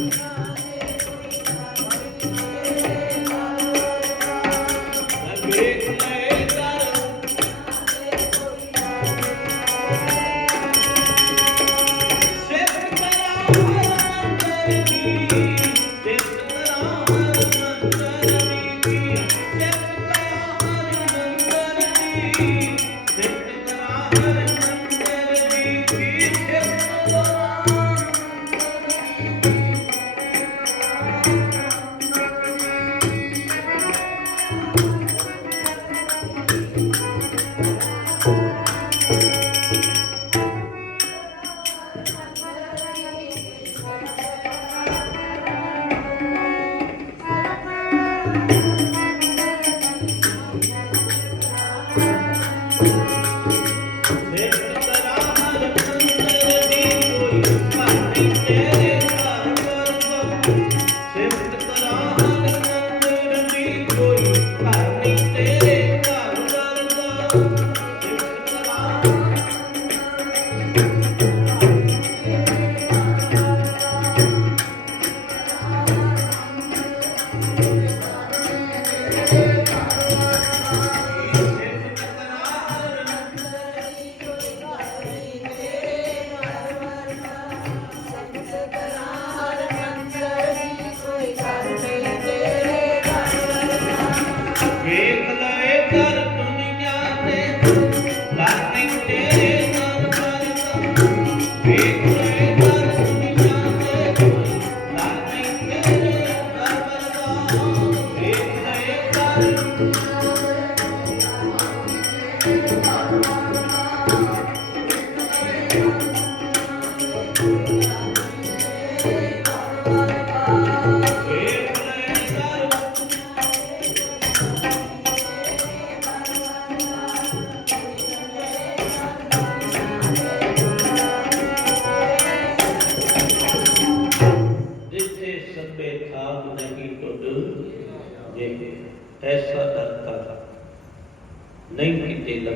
你看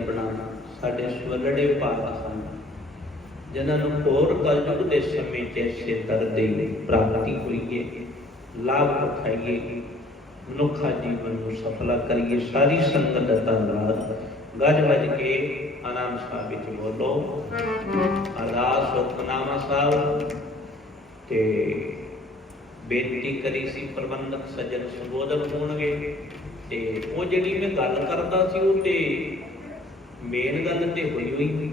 ਲੱਭਣਾ ਸਾਡੇ ਸਵਲੜੇ ਪਾਕ ਹਨ ਜਿਨ੍ਹਾਂ ਨੂੰ ਹੋਰ ਕਲਯੁਗ ਦੇ ਸਮੇਂ ਤੇ ਇਸੇ ਦਰ ਪ੍ਰਾਪਤੀ ਹੋਈ ਲਾਭ ਉਠਾਈਏ, ਮਨੁੱਖਾ ਜੀਵਨ ਨੂੰ ਸਫਲਾ ਕਰੀਏ, ਸਾਰੀ ਸੰਗਤ ਦਾ ਧੰਨਵਾਦ ਗੱਜ ਵੱਜ ਕੇ ਆਨੰਦ ਸਾਹਿਬ ਵਿੱਚ ਬੋਲੋ। ਅਰਦਾਸ ਹੁਕਮਨਾਮਾ ਸਾਹਿਬ। ਤੇ ਬੇਨਤੀ ਕਰੀ ਸੀ ਪ੍ਰਬੰਧਕ ਸੱਜਣ ਸੰਬੋਧਨ ਹੋਣਗੇ। ਤੇ ਉਹ ਜਿਹੜੀ ਮੈਂ ਗੱਲ ਕਰਦਾ ਸੀ, ਉਹ ਤੇ ਮੇਨ ਗੱਲ ਤੇ ਹੋਈ ਹੋਈ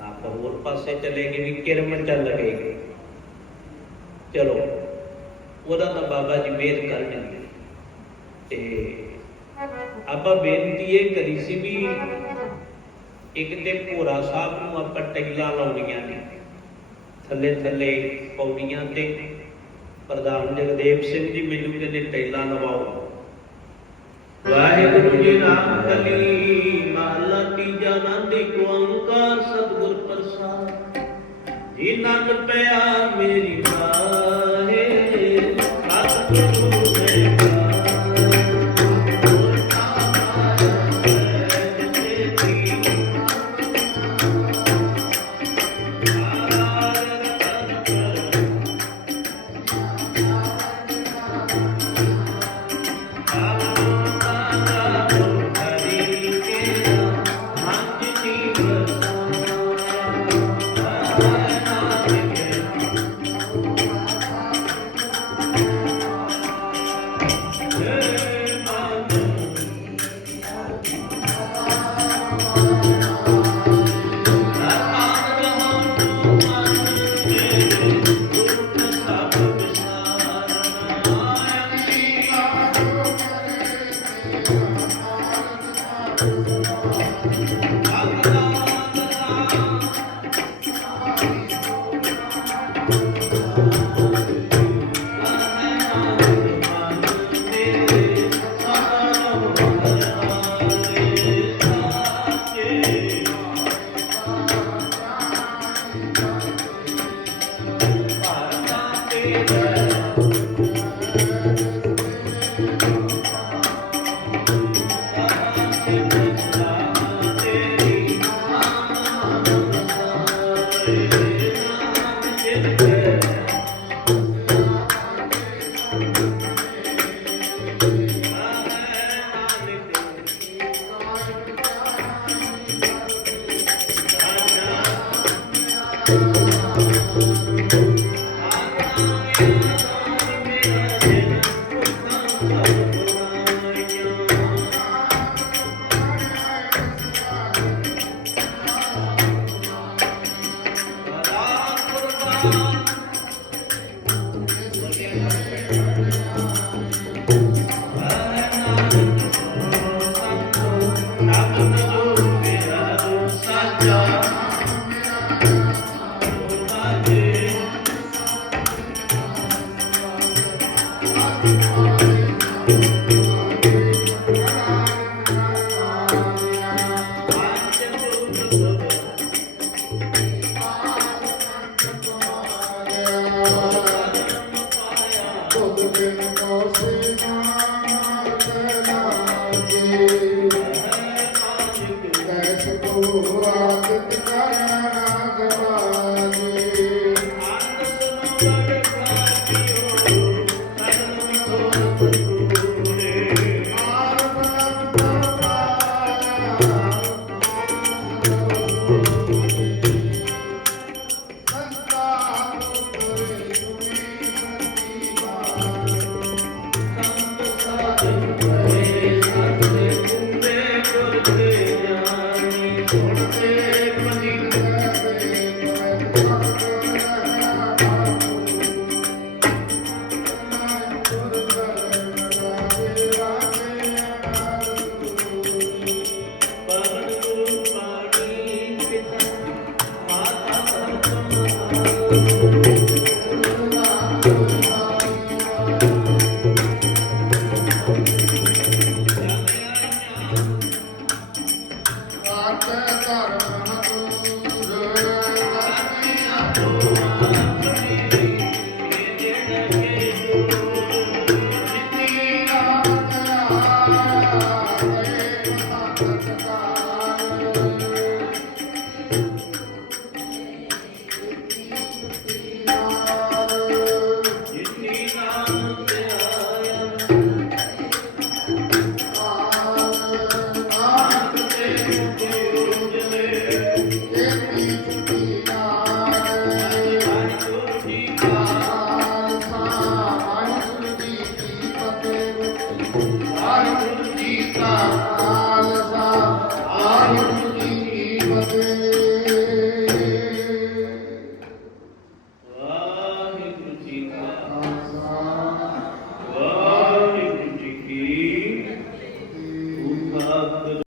ਆਪਾਂ ਹੋਰ ਪਾਸੇ ਚਲੇ ਗਏ ਵੀ ਕਿਰਮ ਚੱਲ ਗਏ। ਚਲੋ, ਉਹਦਾ ਤਾਂ ਬਾਬਾ ਜੀ ਮਿਹਰ ਕਰਨਗੇ ਤੇ ਆਪਾਂ ਬੇਨਤੀ ਇਹ ਕਰੀ ਸੀ ਵੀ ਇੱਕ ਤੇ ਭੋਰਾ ਸਾਹਿਬ ਨੂੰ ਆਪਾਂ ਟੈਲਾਂ ਲਾਉਣੀਆਂ ਨੇ। ਥੱਲੇ ਥੱਲੇ ਪੌੜੀਆਂ ਤੇ। ਪ੍ਰਧਾਨ ਜਗਦੇਵ ਸਿੰਘ ਜੀ ਮੈਨੂੰ ਕਹਿੰਦੇ ਟੈਲਾਂ ਲਵਾਓ। ਵਾਹਿਗੁਰੂ ਜੀ ਨਾਮ ਕਲੀ ਮਹਲਾ ਤੀਜਾ ਨੰਦ ਇੱਕ ਓੰਕਾਰ ਸਤਿਗੁਰ ਪ੍ਰਸਾਦ। ਜੀ ਨੰਦ ਪਿਆ ਮੇਰੀ ਮਾਹੇ, ਸਤਿਗੁਰੂ